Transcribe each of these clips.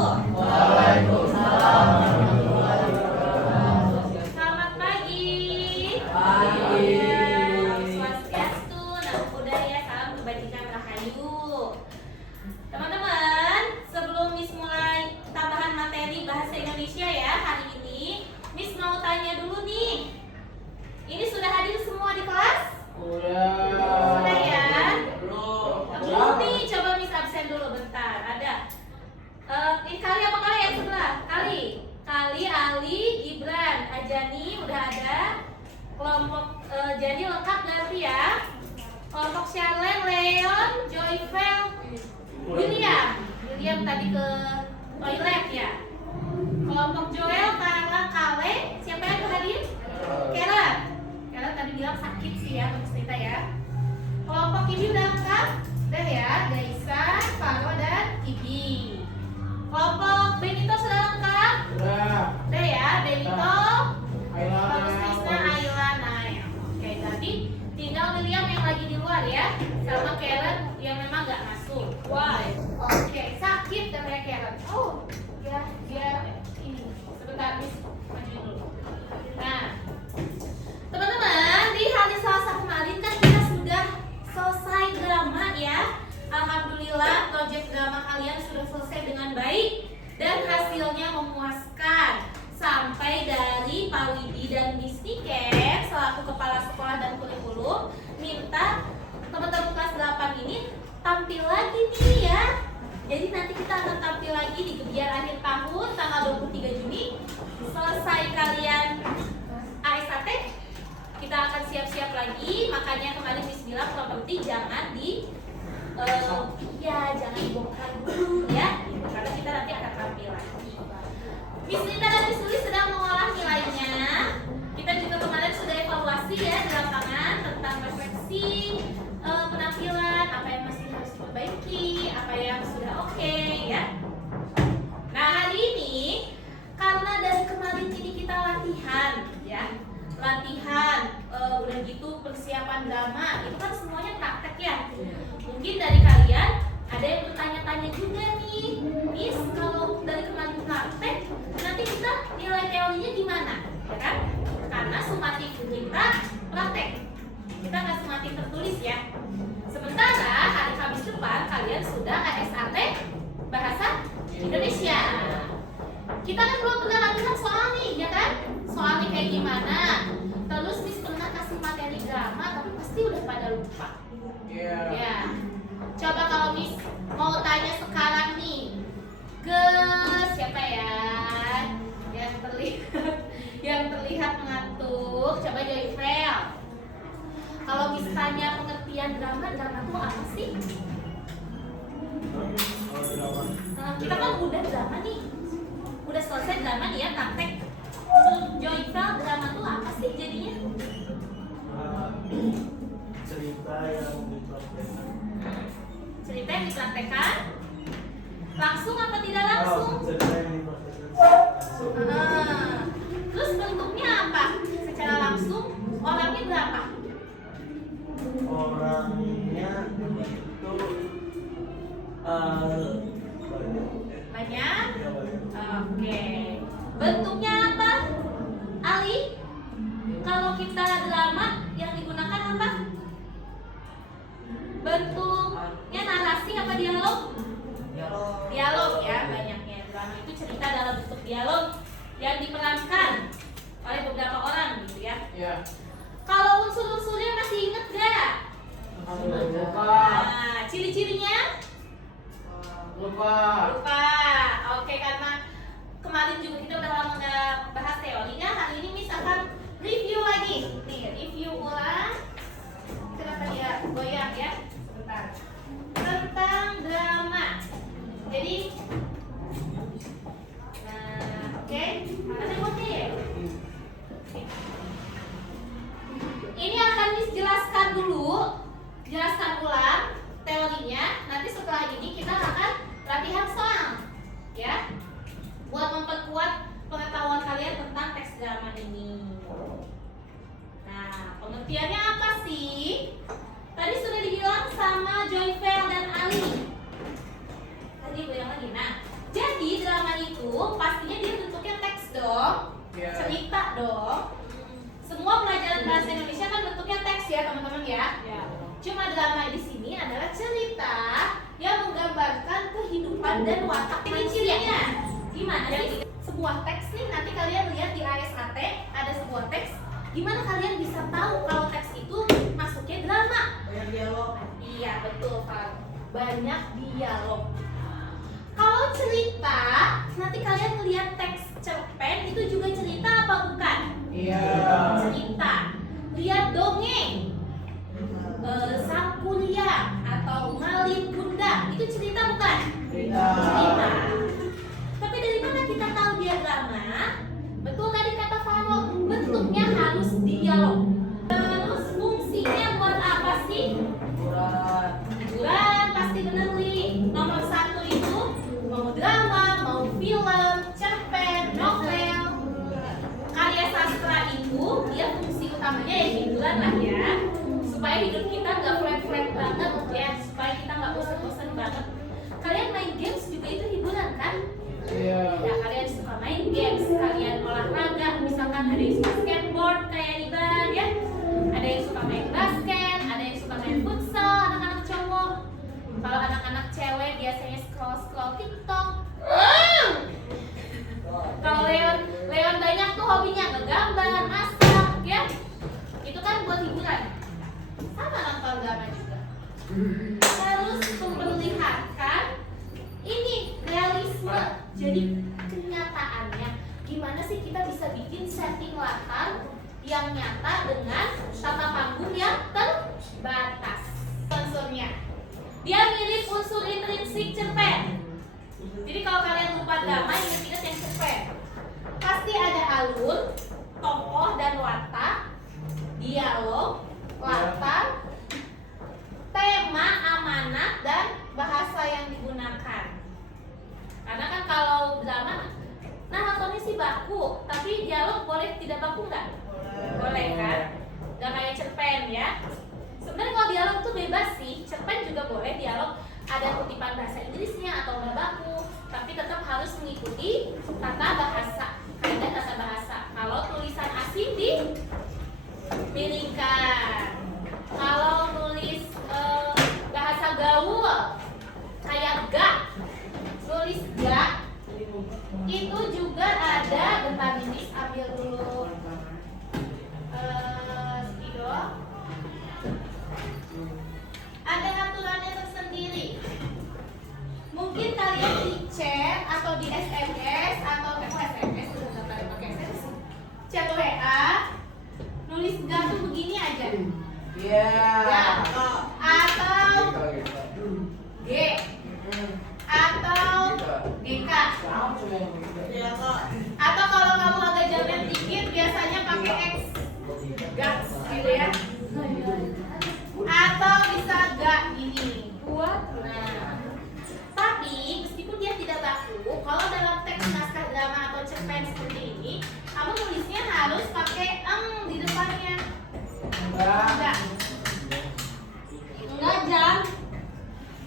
Waalaikumsalam warahmatullahi wabarakatuh. Selamat pagi. Pagi. Salam swastiastu, namo buddhaya, salam kebajikan rahayu. Teman-teman, sebelum Miss mulai tambahan materi bahasa Indonesia ya hari ini, Miss mau tanya dulu nih. Ini sudah hadir semua di kelas? Sudah ya? Belum nih, coba Miss absen dulu bentar. Ada ini Kali apa Kali yang sebelah? Kali, Ali, Gibran, Ajani udah ada. Kelompok jadi lengkap berarti ya. Kelompok Charlene, Leon, Joyvel, William tadi ke toilet ya. Kelompok Joel, Tara, Kale, siapa yang hadir? Karen tadi bilang sakit sih ya, Miss Rita ya. Kelompok ini udah lengkap? Udah ya, Daisa, Faro, dan Ibi. Kelompok Benito sudah lengkap? Udah ya, Benito, Bagus Krisna, Ayla, Nail. Oke, tadi tinggal William yang lagi di luar ya, sama Karen yang memang gak masuk. Why? Oke, sakit katanya Karen. Oh, ya dia ini. Sebentar, Miss maju dulu. Nah, teman-teman, di hari Selasa kemarin kan kita sudah selesai drama ya. Alhamdulillah, proyek drama kalian sudah selesai dengan baik dan hasilnya memuaskan. Sampai dari Pak Widi dan Miss Niken selaku kepala sekolah dan kurikulum minta teman-teman kelas 8 ini tampil lagi nih ya. Jadi nanti kita akan tampil lagi di kegiatan akhir tahun tanggal 23 Juni. Selesai kalian ASAT, kita akan siap-siap lagi. Makanya kemarin Miss bilang properti jangan jangan dibongkar dulu ya, karena kita nanti akan tampil lagi. Miss Rita dan Miss Luli sedang mengolah nilainya. Kita juga kemarin sudah evaluasi ya di lapangan tentang refleksi penampilan, apa yang masih harus diperbaiki, apa yang sudah oke ya. Nah hari ini karena dari kemarin ini kita latihan ya, udah gitu persiapan drama itu kan semuanya praktek ya. Mungkin dari kalian ada yang bertanya-tanya juga nih, Miss kalau dari kemarin praktek nanti kita nilai teorinya gimana, ya kan? Karena sumatif kita praktek, kita nggak sumatif tertulis ya. Sementara hari Kamis depan kalian sudah ASAT bahasa Indonesia. Kita kan belum pernah latihan soal nih, ya kan? Soalnya kayak gimana? Terus Miss pernah kasih materi drama, tapi pasti udah pada lupa. Ya. Coba kalau Miss mau tanya sekarang nih ke siapa ya? Yang terlihat mengantuk. Coba Joyvel. Kalau Miss tanya pengertian drama itu apa sih? Kita kan udah drama nih. Udah selesai drama nih ya, praktek. Menurut Joyvel drama itu apa sih jadinya? Cerita yang dipraktekkan langsung apa tidak langsung? Cerita yang dipraktekkan. Terus bentuknya apa? Secara langsung orangnya berapa? Orangnya itu Banyak? Oke. Bentuknya apa? Ali? Kalau kita drama yang digunakan apa? Bentuknya narasi apa dialog? Dialog ya, banyaknya. Drama itu cerita dalam bentuk dialog yang diperankan oleh beberapa orang gitu ya. Kalau unsur-unsurnya masih inget gak? Nah, ciri-cirinya? Lupa. Oke, karena kemarin juga kita udah lama nggak bahas teorinya, hari ini Miss akan review lagi. Nih, review ulang. Kenapa dia goyang ya? Sebentar. Tentang drama. Jadi, oke. Mana remote-nya? Ini akan Miss jelaskan dulu, jelaskan ulang teorinya. Nanti setelah ini kita akan latihan soal, ya, buat memperkuat pengetahuan kalian tentang teks drama ini. Nah, pengertiannya apa sih? Tadi sudah dibilang sama Joyvel dan Ali. Tadi bilang lagi. Nah, jadi drama drama di sini adalah cerita yang menggambarkan kehidupan dan watak manusia. Gimana sih? Sebuah teks nih, nanti kalian lihat di ASAT ada sebuah teks. Gimana kalian bisa tahu kalau teks itu masuknya drama? Banyak dialog. Iya betul Pak. Banyak dialog. Kalau cerita, nanti kalian lihat teks cerpen itu juga cerita apa bukan? Iya. Cerita. Lihat dongeng, Sang Kuryang atau Malin Kundang itu cerita bukan? Cerita. Cerita. Tapi dari mana kita tahu dia drama? Betul tadi kata Faro, bentuknya harus dialog. Terus fungsinya buat apa sih? Hiburan, pasti bener Li. Nomor 1 itu mau drama, mau film, cerpen, novel, karya sastra itu dia fungsi utamanya ya hiburan lah ya, supaya hidup kita nggak flat banget ya, supaya kita nggak bosan-bosan banget. Kalian main games juga itu hiburan kan? Iya. Ya kalian suka main games, kalian olahraga, misalkan ada yang suka skateboard kayak Iban ya, ada yang suka main basket, ada yang suka main futsal, anak-anak cowok. Kalau anak-anak cewek biasanya scroll TikTok. Kalau Leon banyak tuh hobinya ngegambar, masak ya. Itu kan buat hiburan. Sama nonton drama juga. Terus memperlihatkan ini realisme. Jadi kenyataannya gimana sih kita bisa bikin setting latar yang nyata dengan tata panggung yang terbatas. Unsurnya dia mirip unsur intrinsik cerpen. Jadi kalau kalian lupa drama, ingat-ingat yang cerpen. Pasti ada alur, tokoh dan watak, dialog, latar, tema, amanat, dan bahasa yang digunakan. Karena kan kalau drama, naratornya sih baku, tapi dialog boleh tidak baku nggak? Boleh kan? Gak kayak cerpen ya. Sebenarnya kalau dialog tuh bebas sih, cerpen juga boleh dialog ada kutipan bahasa Inggrisnya atau nggak baku, tapi tetap harus mengikuti tata bahasa, kaidah tata bahasa. Kalau tulisan asing dimiringkan, kalau nulis bahasa gaul kayak gak, tulis gak, itu juga ada. Bentar ini ambil dulu Spido. Ada aturannya tersendiri. Mungkin kalian di chat atau di SMS atau SMS udah nggak pada pakai SMS, chat WA, nulis gak tuh begini aja. Iya. Gak. Atau G atau GK. Iya kok. Atau kalau kamu agak jamet dikit biasanya pakai X. Gak gitu ya. Atau bisa gak ini buat. Nah, tapi meskipun dia tidak baku, kalau dalam teks naskah drama atau cerpen seperti ini, kamu nulisnya harus pakai di depannya. Enggak. Enggak jam.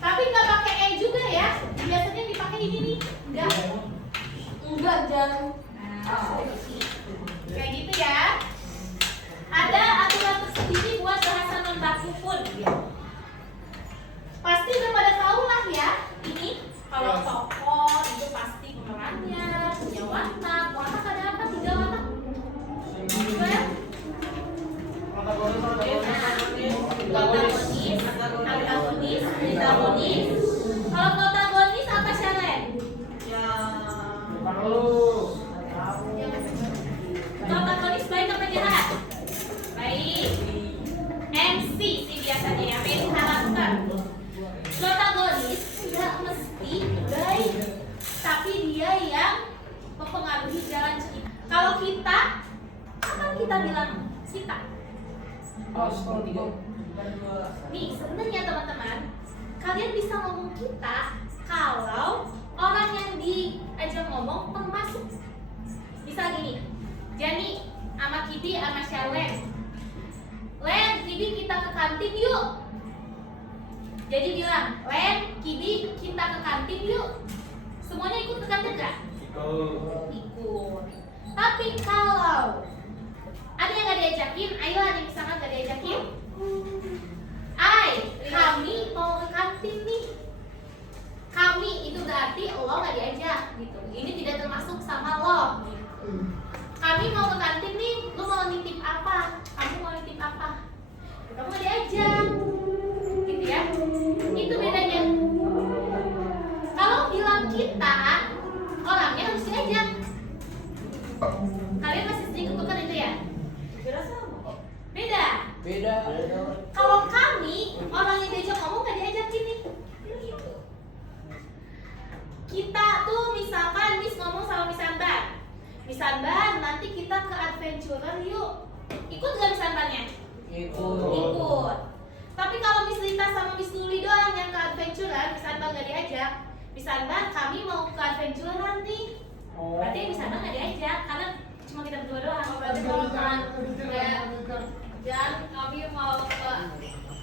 Tapi nggak pakai E juga ya. Biasanya dipakai ini nih. Enggak jam. Nah, kayak gitu ya. Ada aturan tersendiri buat bahasa non baku pun. Pasti udah pada tahu lah ya. Ini kalau tokoh itu pasti pemerannya punya watak. Watak ada apa? 3 watak. Coba. Protagonis, antagonis, antagonis. Kalau protagonis apa Sharon? Protagonis baik apa jahat? Baik. MC sih biasanya yang main karakter. Protagonis nggak mesti baik, tapi dia yang mempengaruhi jalan cerita. Kalau kita, apa kita bilang kita? Nih sebenarnya teman-teman, kalian bisa ngomong kita kalau orang yang diajak ngomong termasuk. Misal gini, Jani sama Kidi sama Charlen, Len, Kidi kita ke kantin yuk. Jadi bilang, Len, Kidi kita ke kantin yuk. Semuanya ikut ke kantin gak? Ikut. Tapi kalau ada yang gak diajakin, ayo ada yang misalkan gak diajakin, Ai, Hai, kami mau ke kantin nih. Kami itu berarti lo nggak diajak gitu. Ini tidak termasuk sama lo. Gitu. Kami mau ke kantin nih. Lo mau nitip apa? Kamu mau nitip apa? Kamu nggak diajak. Gitu ya. Itu bedanya. Kalau bilang kita, orangnya harus diajak. Kalian masih sering ketukar itu ya? Kira sama. Beda. Beda. Kalau kami, orang yang diajak ngomong gak diajak gini. Gitu. Kita tuh misalkan Miss ngomong sama Miss Anban. Miss Anban, nanti kita ke adventurer yuk. Ikut gak Miss Anbannya? Ikut. Tapi kalau Miss Lita sama Miss Luli doang yang ke adventurer, Miss Anban gak diajak. Miss Anban, kami mau ke adventurer nanti. Berarti Miss Anban gak diajak karena cuma kita berdua doang. Berarti kalau dan kami mau ke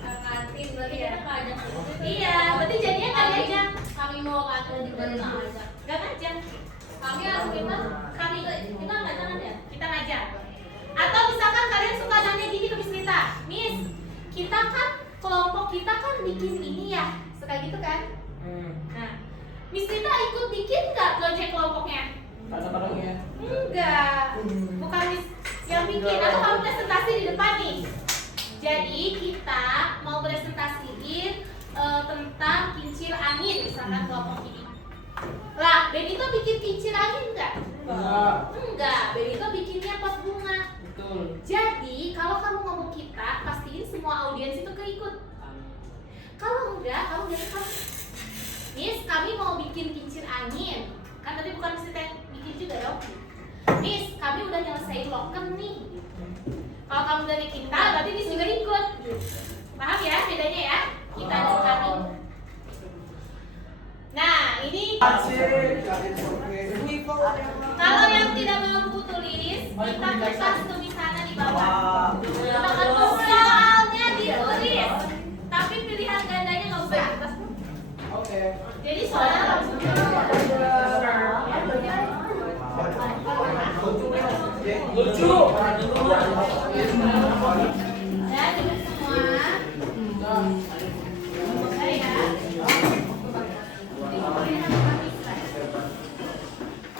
kantin berarti kita nggak ajak. Iya, berarti jadinya gak diajak. Kami mau ke kantin juga nggak ajak. Gak ngajak. Kami harus kita Kami nggak jangan ya. kita ngajak. Atau misalkan kalian suka nanya gini ke Miss Lita, Miss, kita kan kelompok kita kan bikin ini ya, suka gitu kan? Nah, Miss Lita ikut bikin nggak project kelompoknya? Kadang-kadang ya. Enggak, bukan Miss yang bikin. Atau kamu presentasi di depan nih. Jadi kita mau presentasiin tentang kincir angin, misalkan kelompok ini. Lah, Benito bikin kincir angin enggak? Enggak, Benito bikinnya pot bunga. Betul. Jadi, kalau kamu ngomong kita, pastiin semua audiens itu keikut. Kalau enggak, kamu bilang, Miss, kami mau bikin kincir angin. Kan tadi bukan Miss yang bikin juga dong. Miss, kami udah nyelesain loker nih. Kalau kamu dari kita, berarti Miss juga ikut. Paham ya bedanya ya? Kita dan kami. Nah, ini kalau yang tidak mampu tulis, kita kertas tulis sana di bawah. Soalnya ditulis, tapi pilihan gandanya nggak usah. Oke. Jadi soalnya langsung. Lucu. Ya, jadi semua. Baik ya.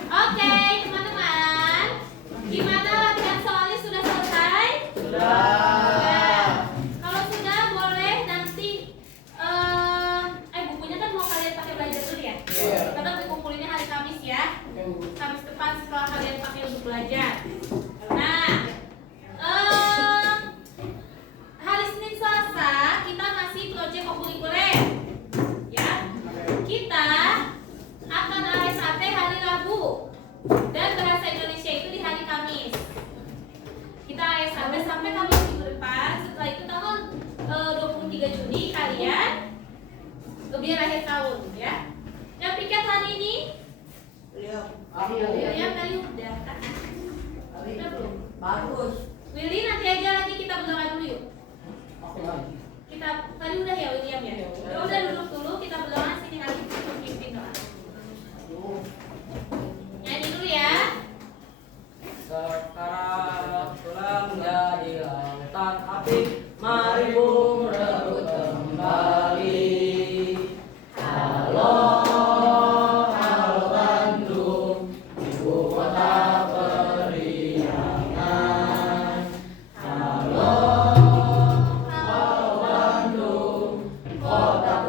Oke, teman-teman. Gimana latihan soalnya sudah selesai? Sudah. Kalau sudah boleh nanti bukunya kan mau kalian pakai belajar dulu ya? Iya. Kita kumpulinnya hari Kamis ya. Kamis depan setelah kalian pakai untuk belajar. Nah, hari Senin Selasa kita masih proyek kurikuler. Ya. Kita akan ASAT hari Rabu dan bahasa Indonesia itu di hari Kamis. Kita ASAT sampai Kamis minggu depan. Setelah itu tanggal 23 Juni kalian biar akhir tahun ya. Yang piket hari ini? William tadi udah kan? Udah belum? Bagus. Willy nanti aja lagi kita berdoa dulu yuk. Oke lagi. Kita tadi udah ya William ya. Udah duduk dulu kita berdoa sini lagi untuk pimpin doa. Nyanyi dulu ya. Sekarang tulang jadi lautan api, mari bung rebut kembali. Halo, halo Bandung, ibu kota periangan. Halo, halo Bandung, kota